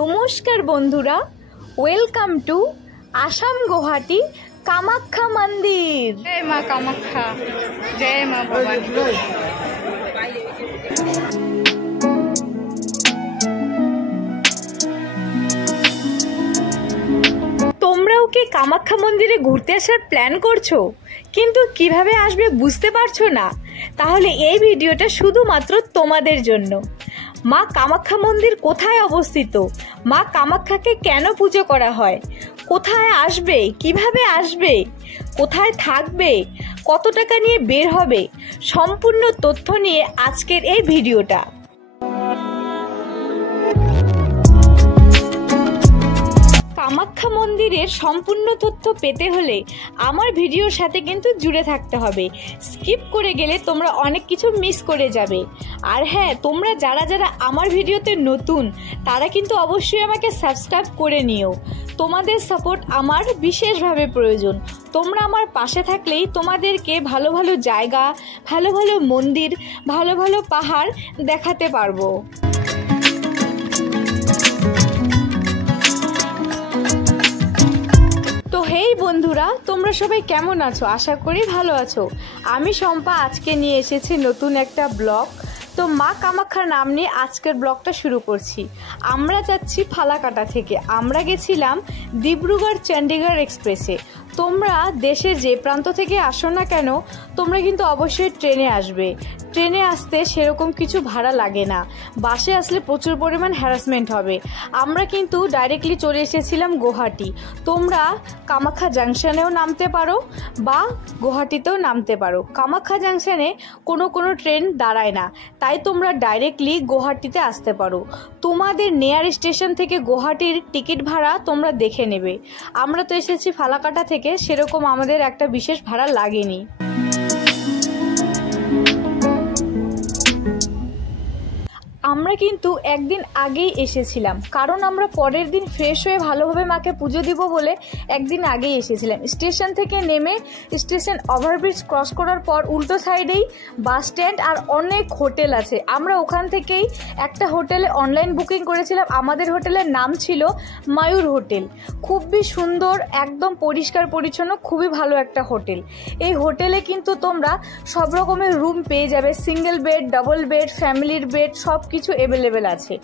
নমস্কার বন্ধুরা, welcome to Assam Guwahati Kamakhya মন্দির। জয় মা কামাখ্যা, জয় মা ভবানী। তোমরাও কি কামাখ্যা মন্দিরে ঘুরতে আসার প্ল্যান করছো, কিন্তু কিভাবে আসবে বুঝতে পারছো না? তাহলে এই ভিডিওটা শুধুমাত্র তোমাদের জন্য। মা কামাখ্যা মন্দির কোথায় অবস্থিত, মা কামাখ্যাকে কেন পুজো করা হয়, কোথায় আসবে, কিভাবে আসবে, কোথায় থাকবে, কত টাকা নিয়ে বের হবে, সম্পূর্ণ তথ্য নিয়ে আজকের এই ভিডিওটা। কামাখ্যা মন্দিরের সম্পূর্ণ তথ্য পেতে হলে আমার ভিডিওর সাথে কিন্তু জুড়ে থাকতে হবে। স্কিপ করে গেলে তোমরা অনেক কিছু মিস করে যাবে। আর হ্যাঁ, তোমরা যারা যারা আমার ভিডিওতে নতুন তারা কিন্তু অবশ্যই আমাকে সাবস্ক্রাইব করে নিও। তোমাদের সাপোর্ট আমার বিশেষভাবে প্রয়োজন। তোমরা আমার পাশে থাকলেই তোমাদেরকে ভালো ভালো জায়গা, ভালো ভালো মন্দির, ভালো ভালো পাহাড় দেখাতে পারবো। তো হেই বন্ধুরা, তোমরা সবাই কেমন আছো? আশা করি ভালো আছো। আমি শম্পা আজকে নিয়ে এসেছি নতুন একটা ব্লগ। তো মা কামাখ্যার নাম নিয়ে আজকের ব্লগটা শুরু করছি। আমরা যাচ্ছি ফালাকাটা থেকে। আমরা গেছিলাম ডিব্রুগড় চণ্ডীগড় এক্সপ্রেসে। তোমরা দেশের যে প্রান্ত থেকে আসো না কেন, তোমরা কিন্তু অবশ্যই ট্রেনে আসবে। ট্রেনে আসতে সেরকম কিছু ভাড়া লাগে না। বাসে আসলে প্রচুর পরিমাণ হ্যারাসমেন্ট হবে। আমরা কিন্তু ডাইরেক্টলি চলে এসেছিলাম গুয়াহাটি। তোমরা কামাখ্যা জাংশনেও নামতে পারো বা গুয়াহাটিতেও নামতে পারো। কামাখ্যা জাংশনে কোনো ট্রেন দাঁড়ায় না, তাই তোমরা ডাইরেক্টলি গুয়াহাটিতে আসতে পারো। তোমাদের নেয়ার স্টেশন থেকে গুয়াহাটির টিকিট ভাড়া তোমরা দেখে নেবে। আমরা তো এসেছি ফালাকাটা থেকে, সেরকম আমাদের একটা বিশেষ ভাড়া লাগেনি। আমরা কিন্তু একদিন আগেই এসেছিলাম, কারণ আমরা পরের দিন ফ্রেশ হয়ে ভালোভাবে মাকে পুজো দিব বলে একদিন আগেই এসেছিলাম। স্টেশন থেকে নেমে স্টেশন ওভারব্রিজ ক্রস করার পর উল্টো সাইডেই বাস স্ট্যান্ড আর অনেক হোটেল আছে। আমরা ওখান থেকেই একটা হোটেলে অনলাইন বুকিং করেছিলাম। আমাদের হোটেলের নাম ছিল ময়ূর হোটেল। খুবই সুন্দর, একদম পরিষ্কার পরিচ্ছন্ন, খুবই ভালো একটা হোটেল। এই হোটেলে কিন্তু তোমরা সব রকমের রুম পেয়ে যাবে, সিঙ্গেল বেড, ডাবল বেড, ফ্যামিলির বেড, সব কিছু অ্যাভেলেবেল আছে।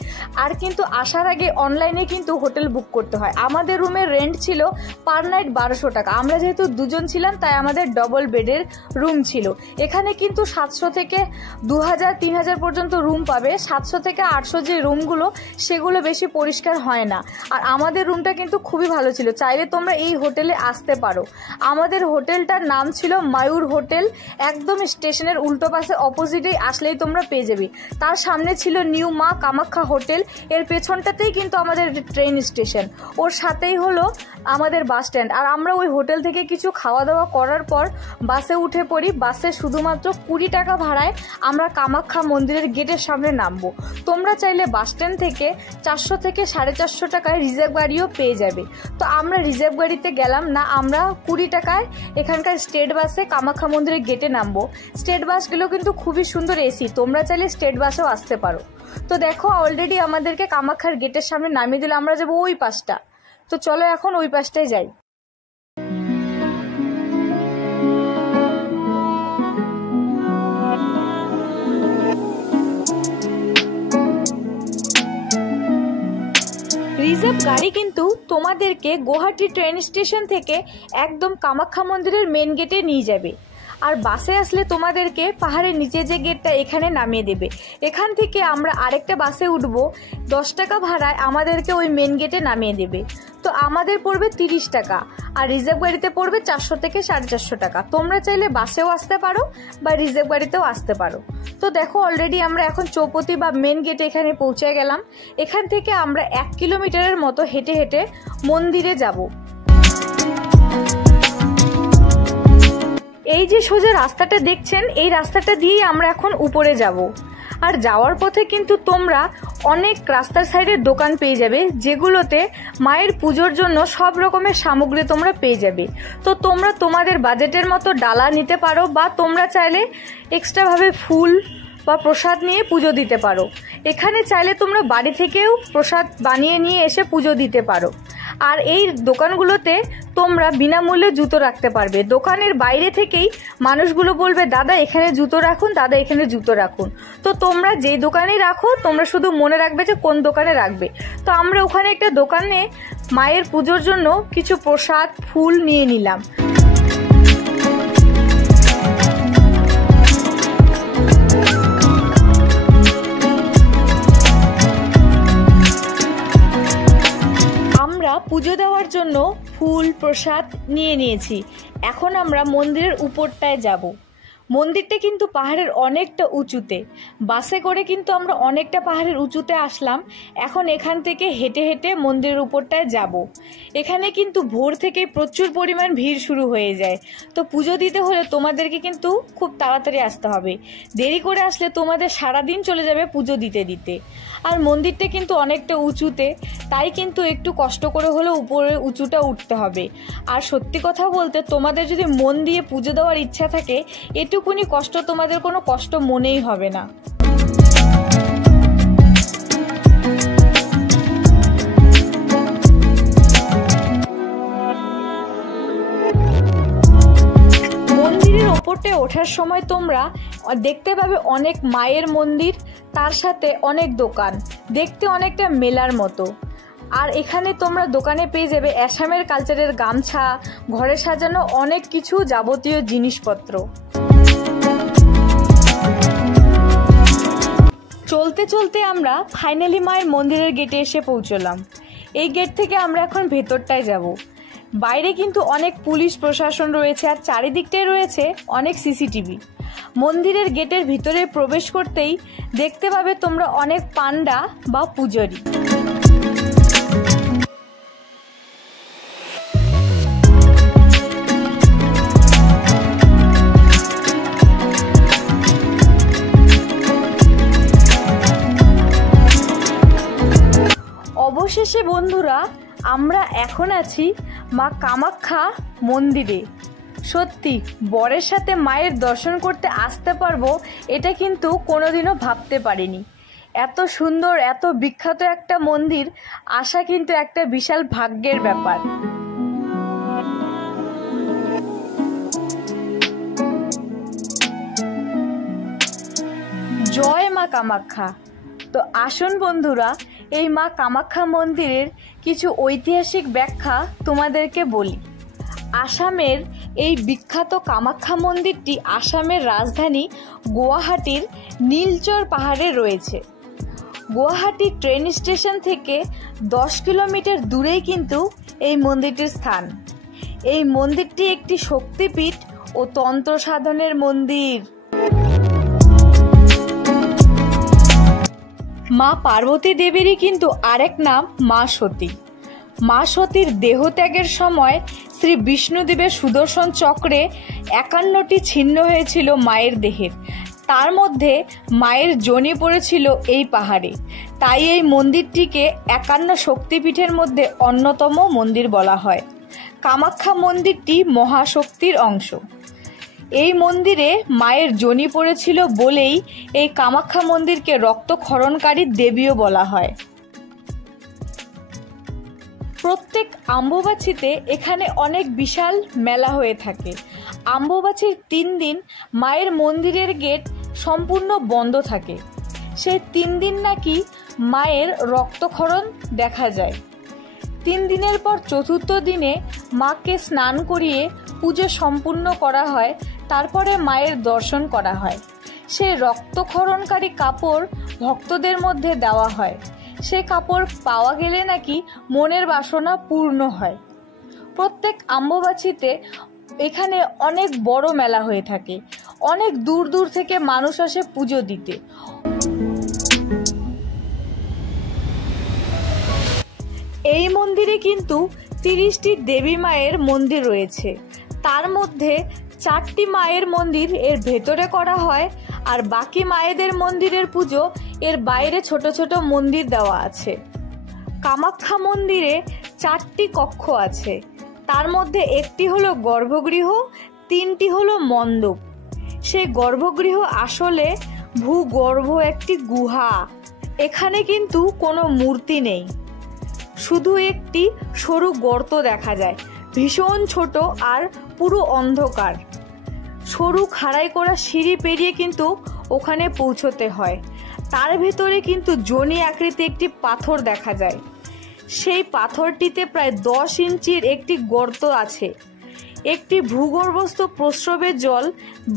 আর কিন্তু আসার আগে অনলাইনে কিন্তু হোটেল বুক করতে হয়। আমাদের রুমের রেন্ট ছিল পার নাইট 1200 টাকা। আমরা যেহেতু দুজন ছিলাম তাই আমাদের ডবল বেডের রুম ছিল। এখানে কিন্তু 700 থেকে 2000, 3000 পর্যন্ত রুম পাবে। 700 থেকে 800 যে রুমগুলো, সেগুলো বেশি পরিষ্কার হয় না। আর আমাদের রুমটা কিন্তু খুবই ভালো ছিল। চাইলে তোমরা এই হোটেলে আসতে পারো। আমাদের হোটেলটার নাম ছিল ময়ূর হোটেল। একদম স্টেশনের উল্টো পাশে অপোজিটেই আসলেই তোমরা পেয়ে যাবে। তার সামনে ছিল নিউ মা কামাখ্যা হোটেল। এর পেছনটাতেই কিন্তু আমাদের ট্রেন স্টেশন, ওর সাথেই হলো আমাদের বাস স্ট্যান্ড। আর আমরা ওই হোটেল থেকে কিছু খাওয়া দাওয়া করার পর বাসে উঠে পড়ি। বাসে শুধুমাত্র 20 টাকা ভাড়ায় আমরা কামাখ্যা মন্দিরের গেটের সামনে নামবো। তোমরা চাইলে বাস স্ট্যান্ড থেকে 400 থেকে 450 টাকায় রিজার্ভ গাড়িও পেয়ে যাবে। তো আমরা রিজার্ভ গাড়িতে গেলাম না, আমরা 20 টাকায় এখানকার স্টেট বাসে কামাখ্যা মন্দিরের গেটে নামবো। স্টেট বাসগুলো কিন্তু খুবই সুন্দর এসি, তোমরা চাইলে স্টেট বাসেও আসতে পারো। তো দেখো, অলরেডি আমাদেরকে কামাখ্যার গেটের সামনে নামিয়ে দিল। আমরা যাবো ওই পাশটা। তো চলো এখন ওই পাশটায় যাই। রিজার্ভ গাড়ি কিন্তু তোমাদেরকে গুয়াহাটি ট্রেন স্টেশন থেকে একদম কামাখ্যা মন্দিরের মেন গেটে নিয়ে যাবে। আর বাসে আসলে তোমাদেরকে পাহাড়ের নিচে যে গেটটা, এখানে নামিয়ে দেবে। এখান থেকে আমরা আরেকটা বাসে উঠবো। 10 টাকা ভাড়ায় আমাদেরকে ওই মেন গেটে নামিয়ে দেবে। তো আমাদের পড়বে 30 টাকা, আর রিজার্ভ গাড়িতে পড়বে 400 থেকে 450 টাকা। তোমরা চাইলে বাসেও আসতে পারো বা রিজার্ভ গাড়িতেও আসতে পারো। তো দেখো, অলরেডি আমরা এখন চৌপতি বা মেন গেটে এখানে পৌঁছে গেলাম। এখান থেকে আমরা 1 কিলোমিটারের মতো হেঁটে হেঁটে মন্দিরে যাব। এই যে সোজা রাস্তাটা দেখছেন, এই রাস্তাটা দিয়েই আমরা এখন উপরে যাব। আর যাওয়ার পথে কিন্তু তোমরা অনেক রাস্তার সাইডে দোকান পেয়ে যাবে, যেগুলোতে মায়ের পুজোর জন্য সব রকমের সামগ্রী তোমরা পেয়ে যাবে। তো তোমরা তোমাদের বাজেটের মতো ডালা নিতে পারো, বা তোমরা চাইলে এক্সট্রাভাবে ফুল বা প্রসাদ নিয়ে পুজো দিতে পারো। এখানে চাইলে তোমরা বাড়ি থেকেও প্রসাদ বানিয়ে নিয়ে এসে পুজো দিতে পারো। আর এই দোকানগুলোতে তোমরা বিনামূল্যে জুতো রাখতে পারবে। দোকানের বাইরে থেকেই মানুষগুলো বলবে দাদা এখানে জুতো রাখুন, দাদা এখানে জুতো রাখুন। তো তোমরা যেই দোকানে রাখো তোমরা শুধু মনে রাখবে যে কোন দোকানে রাখবে। তো আমরা ওখানে একটা দোকানে মায়ের পুজোর জন্য কিছু প্রসাদ ফুল নিয়ে নিলাম। পুজো দেওয়ার জন্য ফুল প্রসাদ নিয়ে নিয়েছি। এখন আমরা মন্দিরের উপরটায় যাব। মন্দিরটা কিন্তু পাহাড়ের অনেকটা উঁচুতে। বাসে করে কিন্তু আমরা অনেকটা পাহাড়ের উঁচুতে আসলাম। এখন এখান থেকে হেঁটে হেঁটে মন্দিরের উপরটায় যাব। এখানে কিন্তু ভোর থেকে প্রচুর পরিমাণ ভিড় শুরু হয়ে যায়। তো পুজো দিতে হলে তোমাদেরকে কিন্তু খুব তাড়াতাড়ি আসতে হবে। দেরি করে আসলে তোমাদের সারাদিন চলে যাবে পুজো দিতে দিতে। আর মন্দিরটা কিন্তু অনেকটা উঁচুতে, তাই কিন্তু একটু কষ্ট করে হলেও উপরে উঁচুটা উঠতে হবে। আর সত্যি কথা বলতে তোমাদের যদি মন দিয়ে পুজো দেওয়ার ইচ্ছা থাকে, এটুকুনি কষ্ট তোমাদের কোনো কষ্ট মনেই হবে না। মন্দিরের ওপরটায় ওঠার সময় তোমরা দেখতে পাবে অনেক মায়ের মন্দির, তার সাথে অনেক দোকান, দেখতে অনেকটা মেলার মতো। আর এখানে তোমরা দোকানে পেয়ে যাবে আসামের কালচারের গামছা, ঘরে সাজানো অনেক কিছু যাবতীয় জিনিসপত্র। চলতে চলতে আমরা ফাইনালি মায়ের মন্দিরের গেটে এসে পৌঁছলাম। এই গেট থেকে আমরা এখন ভেতরটায় যাব। বাইরে কিন্তু অনেক পুলিশ প্রশাসন রয়েছে আর চারিদিকটায় রয়েছে অনেক সিসিটিভি। মন্দিরের গেটের ভিতরে প্রবেশ করতেই দেখতে পাবে তোমরা অনেক পান্ডা বা পূজারী। অবশেষে বন্ধুরা আমরা এখন আছি মা কামাখ্যা মন্দিরে। সত্যি বরের সাথে মায়ের দর্শন করতে আসতে পারবো এটা কিন্তু কোনোদিনও ভাবতে পারিনি। এত সুন্দর এত বিখ্যাত একটা মন্দির আসা কিন্তু একটা বিশাল ভাগ্যের ব্যাপার। জয় মা কামাখ্যা। তো আসুন বন্ধুরা এই মা কামাখ্যা মন্দিরের কিছু ঐতিহাসিক ব্যাখ্যা তোমাদেরকে বলি। আসামের এই বিখ্যাত কামাখ্যা মন্দিরটি আসামের রাজধানী গুয়াহাটির নীলচর পাহাড়ে রয়েছে। গুয়াহাটি ট্রেন স্টেশন থেকে 10 কিলোমিটার দূরেই কিন্তু এই মন্দিরটির স্থান। এই মন্দিরটি একটি শক্তিপীঠ ও তন্ত্র সাধনের মন্দির। মা পার্বতী দেবীরই কিন্তু আরেক নাম মা সতী। মা সতীর দেহত্যাগের সময় শ্রী বিষ্ণুদেবের সুদর্শন চক্রে 51টি ছিন্ন হয়েছিল মায়ের দেহের। তার মধ্যে মায়ের যোনি পড়েছিল এই পাহাড়ে। তাই এই মন্দিরটিকে 51 শক্তিপীঠের মধ্যে অন্যতম মন্দির বলা হয়। কামাখ্যা মন্দিরটি মহাশক্তির অংশ। এই মন্দিরে মায়ের যোনি পড়েছিল বলেই এই কামাখ্যা মন্দিরকে রক্তক্ষরণকারী দেবীও বলা হয়। প্রত্যেক অম্বুবাচীতে এখানে অনেক বিশাল মেলা হয়ে থাকে। অম্বুবাচীর 3 দিন মায়ের মন্দিরের গেট সম্পূর্ণ বন্ধ থাকে। সেই 3 দিন নাকি মায়ের রক্তক্ষরণ দেখা যায়। 3 দিনের পর চতুর্থ দিনে মাকে স্নান করিয়ে পুজো সম্পূর্ণ করা হয়। তারপরে মায়ের দর্শন করা হয়। সেই রক্তক্ষরণকারী কাপড় ভক্তদের মধ্যে দেওয়া হয়। সে কাপড় পাওয়া গেলে নাকি মনের বাসনা পূর্ণ হয়। প্রত্যেক অম্বুবাচীতে এখানে অনেক বড় মেলা হয়ে থাকে। অনেক দূর দূর থেকে মানুষ আসে পুজো দিতে। এই মন্দিরে কিন্তু 30টি দেবী মায়ের মন্দির রয়েছে। তার মধ্যে 4টি মায়ের মন্দির এর ভেতরে করা হয়, আর বাকি মায়েদের মন্দিরের পুজো এর বাইরে ছোট ছোট মন্দির দেওয়া আছে। কামাখ্যা মন্দিরে 4টি কক্ষ আছে। তার মধ্যে একটি হলো গর্ভগৃহ, 3টি হলো মণ্ডপ। সেই গর্ভগৃহ আসলে ভূগর্ভ একটি গুহা। এখানে কিন্তু কোনো মূর্তি নেই, শুধু একটি সরু গর্ত দেখা যায়, ভীষণ ছোট আর পুরো অন্ধকার। সরু খাড়াই করা সিঁড়ি পেরিয়ে কিন্তু ওখানে পৌঁছতে হয়। তার ভেতরে কিন্তু জনি আকৃতি একটি পাথর দেখা যায়। সেই পাথরটিতে প্রায় 10 ইঞ্চির একটি গর্ত আছে। একটি ভূগর্ভস্থ প্রস্রবের জল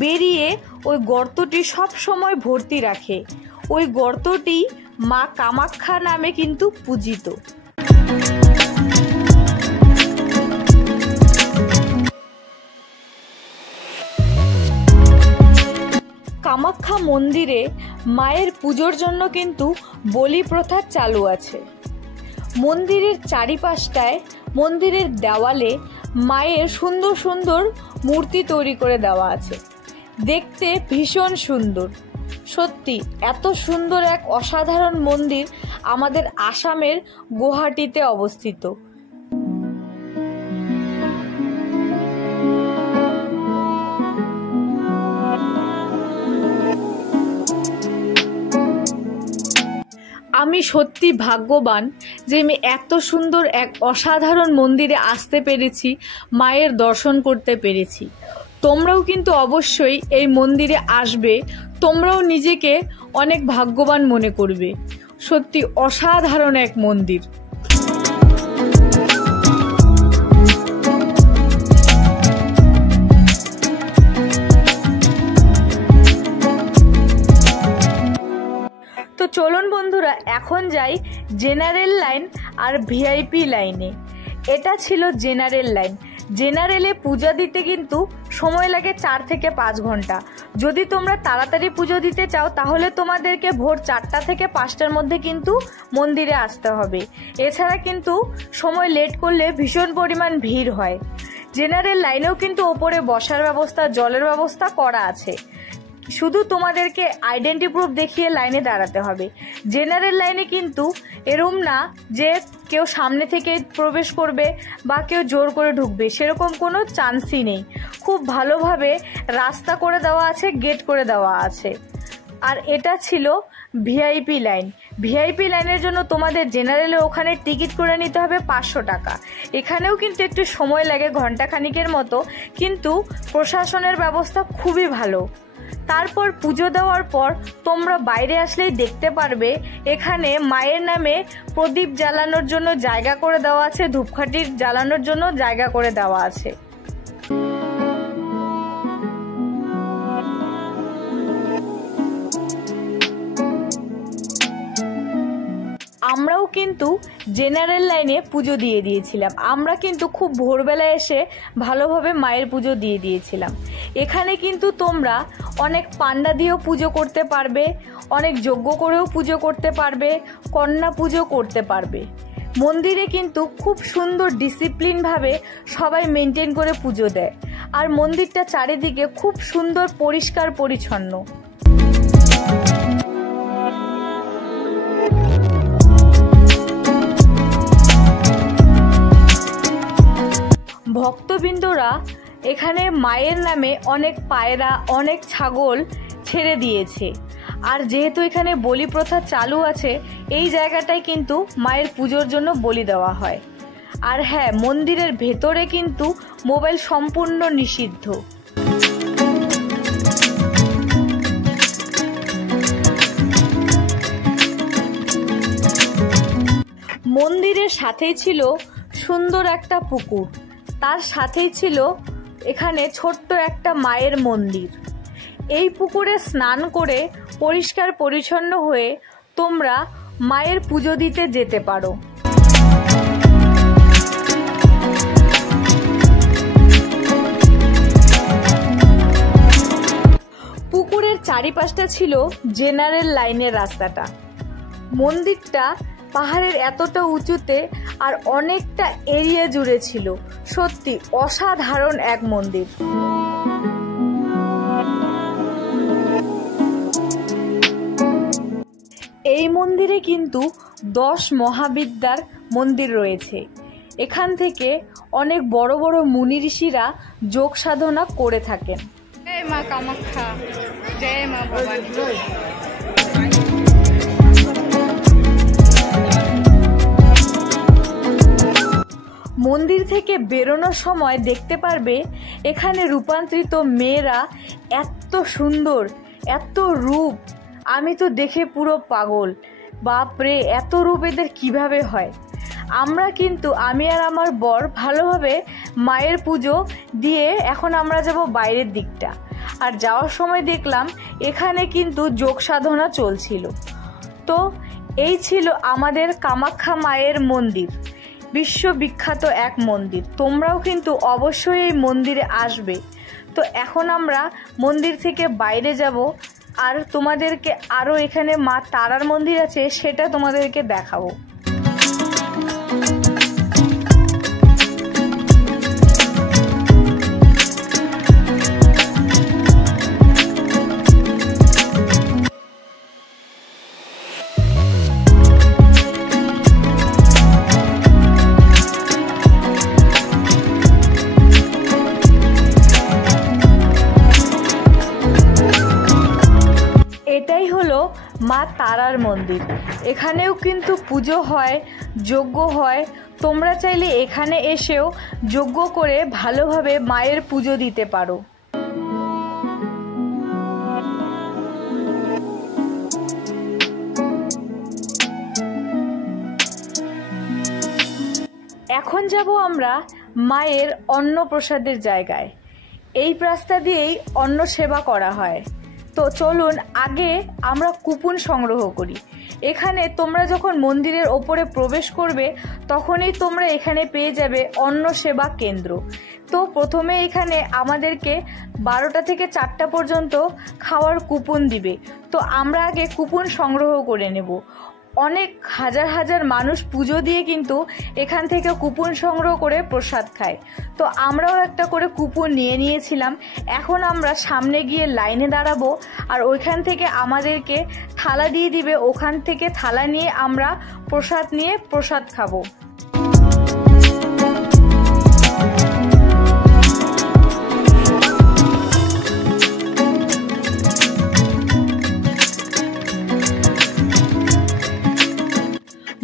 বেরিয়ে ওই গর্তটি সব সময় ভর্তি রাখে। ওই গর্তটি মা কামাখ্যা নামে কিন্তু পূজিত। কামাখ্যা মন্দিরে মায়ের পুজোর জন্য কিন্তু বলি প্রথা চালু আছে। মন্দিরের চারিপাশটায়, মন্দিরের দেওয়ালে মায়ের সুন্দর সুন্দর মূর্তি তৈরি করে দেওয়া আছে। দেখতে ভীষণ সুন্দর। সত্যি এত সুন্দর এক অসাধারণ মন্দির আমাদের আসামের গুয়াহাটিতে অবস্থিত। আমি সত্যি ভাগ্যবান যে আমি এত সুন্দর এক অসাধারণ মন্দিরে আসতে পেরেছি, মায়ের দর্শন করতে পেরেছি। তোমরাও কিন্তু অবশ্যই এই মন্দিরে আসবে, তোমরাও নিজেকে অনেক ভাগ্যবান মনে করবে। সত্যি অসাধারণ এক মন্দির। তো চলুন বন্ধুরা, এখন যাই জেনারেল লাইন আর ভিআইপি লাইনে। এটা ছিল জেনারেল লাইন। জেনারেলে পূজা দিতে কিন্তু সময় লাগে 4 থেকে 5 ঘন্টা। যদি তোমরা তাড়াতাড়ি পুজো দিতে চাও তাহলে তোমাদেরকে ভোর 4টা থেকে 5টার মধ্যে কিন্তু মন্দিরে আসতে হবে। এছাড়া কিন্তু সময় লেট করলে ভীষণ পরিমাণ ভিড় হয়। জেনারেল লাইনেও কিন্তু ওপরে বসার ব্যবস্থা, জলের ব্যবস্থা করা আছে। শুধু তোমাদেরকে আইডেন্টি প্রুফ দেখিয়ে লাইনে দাঁড়াতে হবে। জেনারেল লাইনে কিন্তু এরম না যে কেউ সামনে থেকে প্রবেশ করবে বা কেউ জোর করে ঢুকবে, সেরকম কোনো চান্সই নেই। খুব ভালোভাবে রাস্তা করে দেওয়া আছে, গেট করে দেওয়া আছে। আর এটা ছিল ভিআইপি লাইন। ভিআইপি লাইনের জন্য তোমাদের জেনারেলে ওখানে টিকিট করে নিতে হবে 500 টাকা। এখানেও কিন্তু একটু সময় লাগে, ঘন্টাখানিকের মতো, কিন্তু প্রশাসনের ব্যবস্থা খুবই ভালো। তারপর পুজো দেওয়ার পর তোমরা বাইরে আসলেই দেখতে পারবে এখানে মায়ের নামে প্রদীপ জ্বালানোর জন্য জায়গা করে দেওয়া আছে, ধূপকাঠি জ্বালানোর জন্য জায়গা করে দেওয়া আছে। আমরাও কিন্তু জেনারেল লাইনে পুজো দিয়ে দিয়েছিলাম। আমরা কিন্তু খুব ভোরবেলায় এসে ভালোভাবে মায়ের পুজো দিয়ে দিয়েছিলাম। এখানে কিন্তু তোমরা অনেক পান্ডা দিয়েও পুজো করতে পারবে, অনেক যজ্ঞ করেও পুজো করতে পারবে, কন্যা পুজো করতে পারবে। মন্দিরে কিন্তু খুব সুন্দর ডিসিপ্লিনভাবে সবাই মেনটেন করে পুজো দেয়। আর মন্দিরটা চারিদিকে খুব সুন্দর পরিষ্কার পরিচ্ছন্ন। ভক্তবৃন্দরা এখানে মায়ের নামে অনেক পায়রা, অনেক ছাগল ছেড়ে দিয়েছে। আর যেহেতু এখানে বলি প্রথা চালু আছে, এই জায়গাটায় কিন্তু মায়ের পুজোর জন্য বলি দেওয়া হয়। আর হ্যাঁ, মন্দিরের ভেতরে কিন্তু মোবাইল সম্পূর্ণ নিষিদ্ধ। মন্দিরের সাথেই ছিল সুন্দর একটা পুকুর, তার সাথেই ছিল এখানে ছোট্ট একটা মায়ের মন্দির। এই পুকুরে স্নান করে পরিষ্কার পরিচ্ছন্ন হয়ে তোমরা মায়ের পুজো দিতে যেতে পারো। পুকুরের চারিপাশটা ছিল জেনারেল লাইনের রাস্তাটা। মন্দিরটা পাহাড়ের এতটা উঁচুতে আর অনেকটা এরিয়া জুড়ে ছিল। সত্যি অসাধারণ এক মন্দির। এই মন্দিরে কিন্তু 10 মহাবিদ্যার মন্দির রয়েছে। এখান থেকে অনেক বড় বড় মুনি ঋষিরা যোগ সাধনা করে থাকেন। জয় মা কামাখ্যা, জয় মা ভবানী। মন্দির থেকে বেরোনোর সময় দেখতে পারবে এখানে রূপান্তরিত মেয়েরা এত সুন্দর, এত রূপ, আমি তো দেখে পুরো পাগল। বাপরে, এত রূপ এদের কিভাবে হয়। আমরা কিন্তু আমি আর আমার বর ভালোভাবে মায়ের পুজো দিয়ে এখন আমরা যাব বাইরের দিকটা। আর যাওয়ার সময় দেখলাম এখানে কিন্তু যোগ সাধনা চলছিল। তো এই ছিল আমাদের কামাখ্যা মায়ের মন্দির, বিশ্ববিখ্যাত এক মন্দির। তোমরাও কিন্তু অবশ্যই এই মন্দিরে আসবে। তো এখন আমরা মন্দির থেকে বাইরে যাব আর তোমাদেরকে আরও এখানে মা তারার মন্দির আছে সেটা তোমাদেরকে দেখাবো। এটাই হলো মা তারার মন্দির। এখানেও কিন্তু পুজো হয়, যজ্ঞ হয়। তোমরা চাইলে এখানে এসেও যজ্ঞ করে ভালোভাবে মায়ের পুজো দিতে পারো। এখন যাব আমরা মায়ের অন্নপ্রসাদের জায়গায়। এই রাস্তা দিয়েই অন্ন সেবা করা হয়। তো চলুন আগে আমরা কুপন সংগ্রহ করি। এখানে তোমরা যখন মন্দিরের ওপরে প্রবেশ করবে তখনই তোমরা এখানে পেয়ে যাবে অন্ন সেবা কেন্দ্র। তো প্রথমে এখানে আমাদেরকে 12টা থেকে 4টা পর্যন্ত খাওয়ার কুপন দিবে। তো আমরা আগে কুপন সংগ্রহ করে নেব। অনেক হাজার হাজার মানুষ পুজো দিয়ে কিন্তু এখান থেকে কুপন সংগ্রহ করে প্রসাদ খায়। তো আমরাও একটা করে কুপন নিয়ে নিয়েছিলাম। এখন আমরা সামনে গিয়ে লাইনে দাঁড়াবো আর ওইখান থেকে আমাদেরকে থালা দিয়ে দিবে। ওখান থেকে থালা নিয়ে আমরা প্রসাদ নিয়ে প্রসাদ খাবো।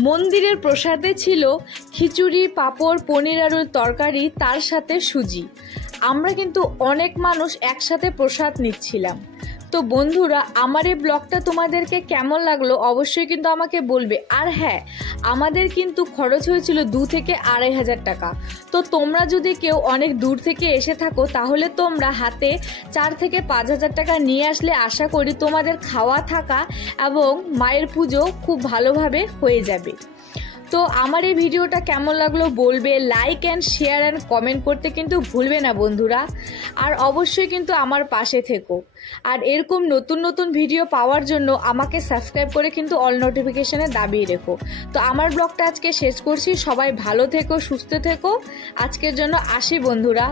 মন্দিরের প্রসাদে ছিল খিচুড়ি, পাঁপড়, পনির আলুর তরকারি, তার সাথে সুজি। আমরা কিন্তু অনেক মানুষ একসাথে প্রসাদ নিচ্ছিলাম। তো বন্ধুরা, আমার এই ব্লগটা তোমাদেরকে কেমন লাগলো অবশ্যই কিন্তু আমাকে বলবে। আর হ্যাঁ, আমাদের কিন্তু খরচ হয়েছিল 2 থেকে 2,500 টাকা। তো তোমরা যদি কেউ অনেক দূর থেকে এসে থাকো তাহলে তোমরা হাতে 4 থেকে 5,000 টাকা নিয়ে আসলে আশা করি তোমাদের খাওয়া থাকা এবং মায়ের পুজো খুব ভালোভাবে হয়ে যাবে। তো আমার এই ভিডিওটা কেমন লাগলো বলবে। Like and share and comment করতে কিন্তু ভুলবে না বন্ধুরা। আর অবশ্যই কিন্তু আমার পাশে থেকো। আর এরকম নতুন নতুন ভিডিও পাওয়ার জন্য আমাকে সাবস্ক্রাইব করে কিন্তু অল নোটিফিকেশনে দাবিয়ে রেখো। তো আমার ব্লগটা আজকে শেষ করছি। সবাই ভালো থেকো, সুস্থ থেকো। আজকের জন্য আসি বন্ধুরা।